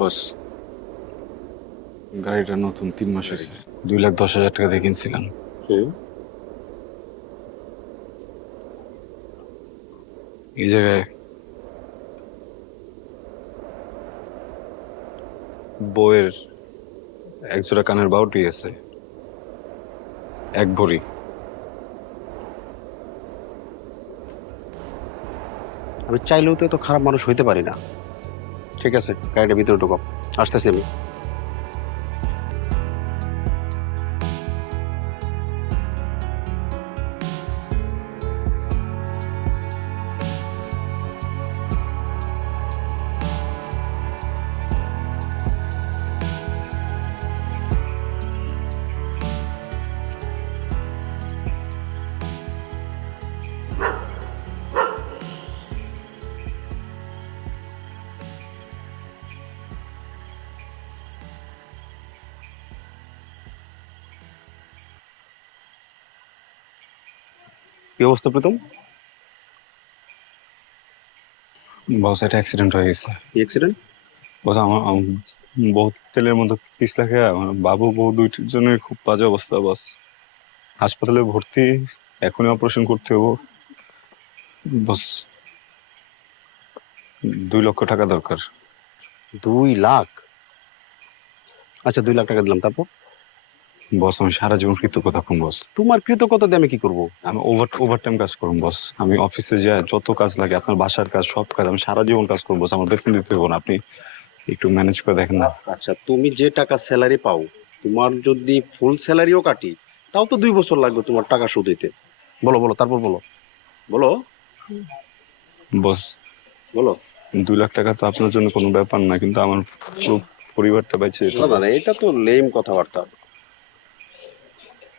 বস, গাড়িটা নতুন 3 মাস হয়েছে। 2,10,000 টাকা দিয়ে কিনছিলাম। এই জায়গায় বউয়ের একজোড়া কানের বাউটি আছে, 1 ভরি। আমি চাইলেও তো এত খারাপ মানুষ হইতে পারি না। ঠিক আছে, গাড়িটা ভিতরে ঢুকাও, আসতেছি আমি। কি অবস্থা প্রীতম? বস, একটা অ্যাক্সিডেন্ট হয়ে গেছে। কি অ্যাক্সিডেন্ট? বস, আমার বহুত তেলের মধ্যে পিছলা খেয়ে আমার বাবু বউ দুইজনের খুব বাজে অবস্থা। বস, হাসপাতালে ভর্তি, এখনই অপারেশন করতে হবো। বস, 2 লক্ষ টাকা দরকার। 2 লাখ? আচ্ছা, 2 লাখ টাকা দিলাম, তারপর? বস, আমি সারা জীবন কৃতজ্ঞতা থাকুন বস। তোমার কৃতজ্ঞতা দিয়ে আমি কি করবো? আমি ওভারটাইম কাজ করুন বস। আমি অফিসে যাই, যত কাজ লাগে, আপনার বাসার কাজ, সব কাজ আমি সারা জীবন কাজ করবো বস। আমার বেতন দিতে হবো না, আপনি একটু ম্যানেজ করে দেখেন না। আচ্ছা, তুমি যে টাকা স্যালারি পাও, তোমার যদি ফুল স্যালারিও কাটি, তাও তো 2 বছর লাগবে তোমার টাকা শোধ দিতে। বলো বলো, তারপর বলো। বলো বস, বলো। 2 লাখ টাকা তো আপনার জন্য কোনো ব্যাপার না, কিন্তু আমার পুরো পরিবারটা বেঁচে যেত। না না, এটা তো লেম কথাবার্তা।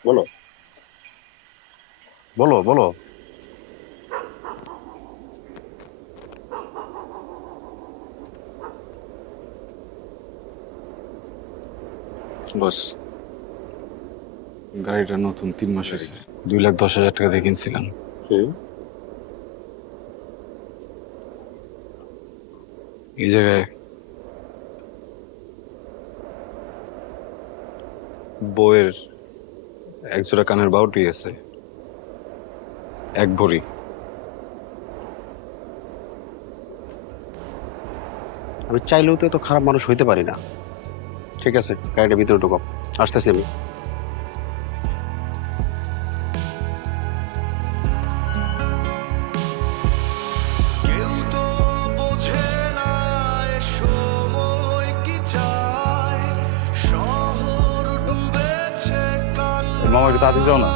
বলো বলো বলো। বস, গাড়িটা নতুন 3 মাস হয়েছে। 2,10,000 টাকা দিয়ে কিনছিলাম। এই জায়গায় বউয়ের একজোড়া কানের বাউটি আছে, 1 ভরি। আমি চাইলেও তো এত খারাপ মানুষ হইতে পারি না। ঠিক আছে, গাড়িটা ভিতরে ঢুকাও, আসতেছি আমি। কেউ তো বোঝে না এ সময় কি চায়, শহর ডুবেছে কান্না। মামা, একটু তাড়াতাড়ি যাও না।